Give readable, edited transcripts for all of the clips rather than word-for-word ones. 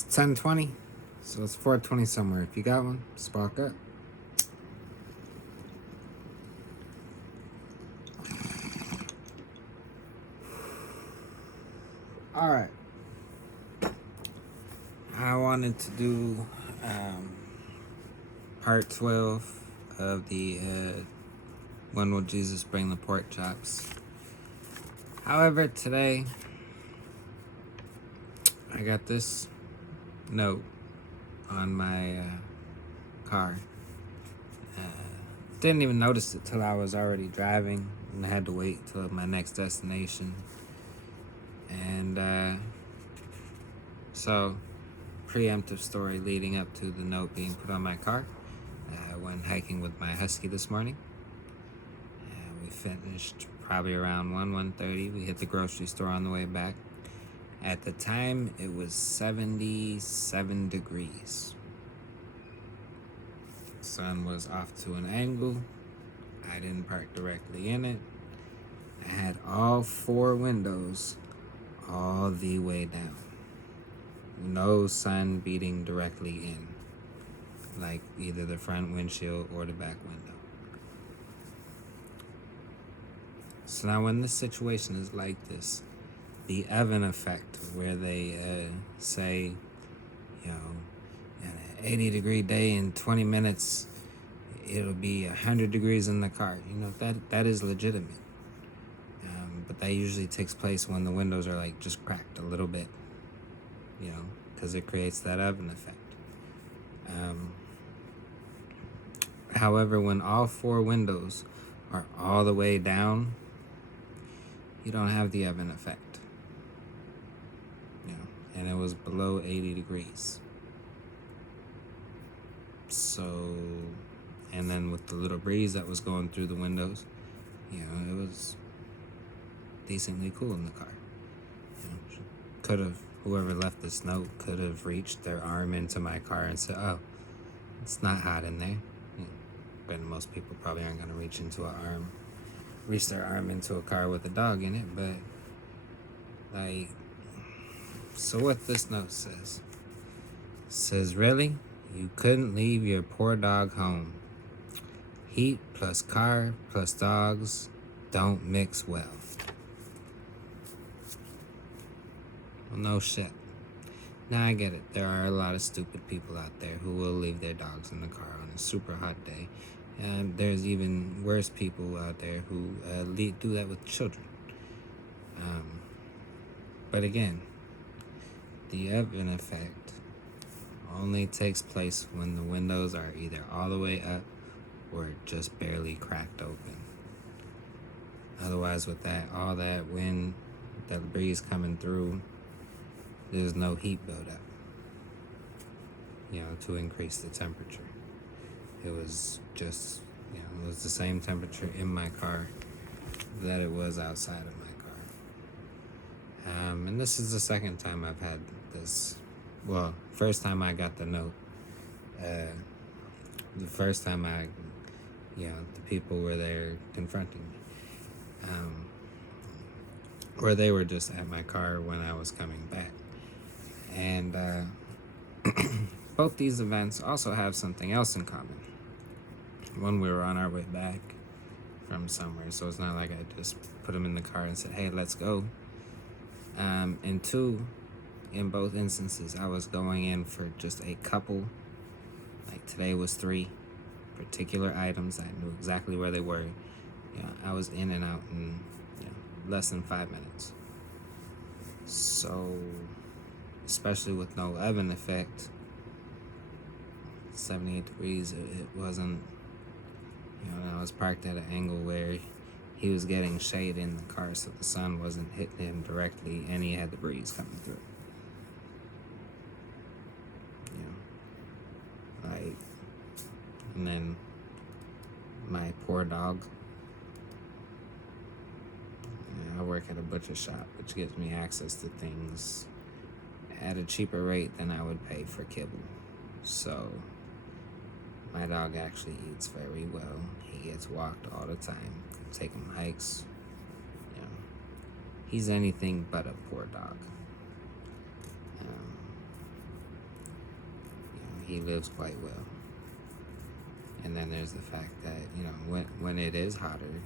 It's 10:20, so it's 4:20 somewhere. If you got one, spark up. All right. I wanted to do part 12 of the When Will Jesus Bring the Pork Chops? However, today I got this note on my car. Didn't even notice it till I was already driving and I had to wait till my next destination. And so, preemptive story leading up to the note being put on my car. I went hiking with my husky this morning. We finished probably around 1:30. We hit the grocery store on the way back. At the time, it was 77 degrees. Sun was off to an angle. I didn't park directly in it. I had all 4 windows all the way down. No sun beating directly in, like either the front windshield or the back window. So now when this situation is like this, the oven effect, where they say, you know, an 80-degree day in 20 minutes, it'll be 100 degrees in the car. You know, that is legitimate. But that usually takes place when the windows are like just cracked a little bit, you know, because it creates that oven effect. However, when all 4 windows are all the way down, you don't have the oven effect. You know, and it was below 80 degrees. So, and then with the little breeze that was going through the windows, you know, it was decently cool in the car. You know, whoever left this note could have reached their arm into my car and said, "Oh, it's not hot in there." You know, but most people probably aren't going to reach their arm into a car with a dog in it. But like, so what this note says, really? You couldn't leave your poor dog home. Heat plus car plus dogs don't mix well. Well, no shit. Now I get it. There are a lot of stupid people out there who will leave their dogs in the car on a super hot day. And there's even worse people out there who do that with children. But again, the oven effect only takes place when the windows are either all the way up or just barely cracked open. Otherwise, with all that wind, that breeze coming through, there's no heat buildup, you know, to increase the temperature. It was just, you know, it was the same temperature in my car that it was outside of my car. And this is the second time I've had this. Well, first time I got the note. The first time the people were there confronting me. Or they were just at my car when I was coming back. And both these events also have something else in common. One, we were on our way back from somewhere, so it's not like I just put them in the car and said, "Hey, let's go." And 2, in both instances, I was going in for just a couple. Like today was 3 particular items. I knew exactly where they were. You know, I was in and out in less than 5 minutes. So, especially with no oven effect, 78 degrees, it wasn't, you know, I was parked at an angle where he was getting shade in the car, so the sun wasn't hitting him directly, and he had the breeze coming through. You know, like, and then my poor dog. I work at a butcher shop, which gives me access to things at a cheaper rate than I would pay for kibble. So my dog actually eats very well. He gets walked all the time. Take him hikes. You know, he's anything but a poor dog. he lives quite well. And then there's the fact that, when it is hotter,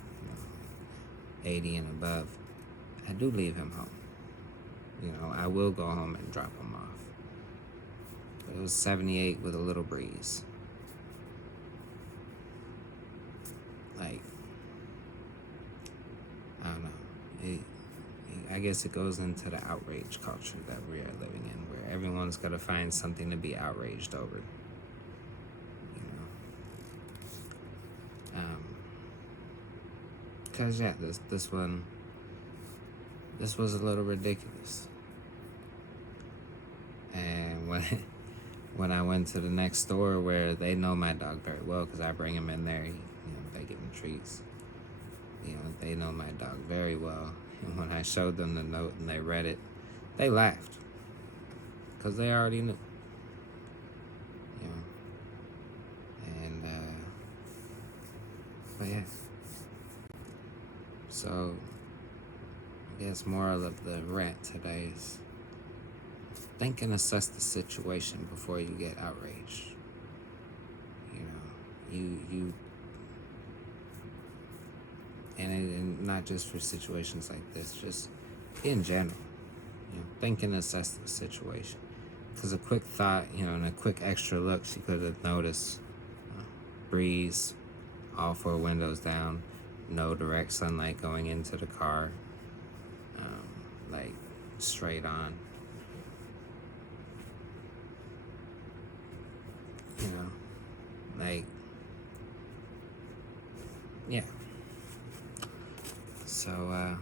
80 and above, I do leave him home. I will go home and drop him off. But it was 78 with a little breeze. Like, I don't know. I guess it goes into the outrage culture that we are living in, where everyone's got to find something to be outraged over. Because, this was a little ridiculous. And when I went to the next store, where they know my dog very well, because I bring him in there, they give him treats. They know my dog very well. And when I showed them the note and they read it, they laughed, because they already knew. And but yeah. So, I guess moral of the rant today is think and assess the situation before you get outraged. And not just for situations like this, just in general. Think and assess the situation. Because a quick thought, and a quick extra look, she could have noticed breeze, all 4 windows down, no direct sunlight going into the car, like straight on. Yeah. So,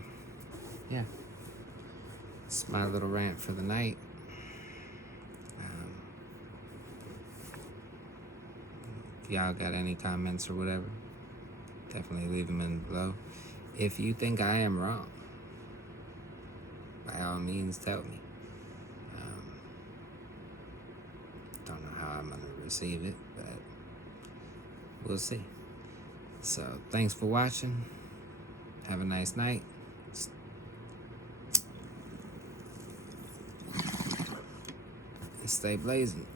yeah. It's my little rant for the night. If y'all got any comments or whatever, definitely leave them in below. If you think I am wrong, by all means tell me. Don't know how I'm going to receive it, but we'll see. So, thanks for watching. Have a nice night. Stay blazing.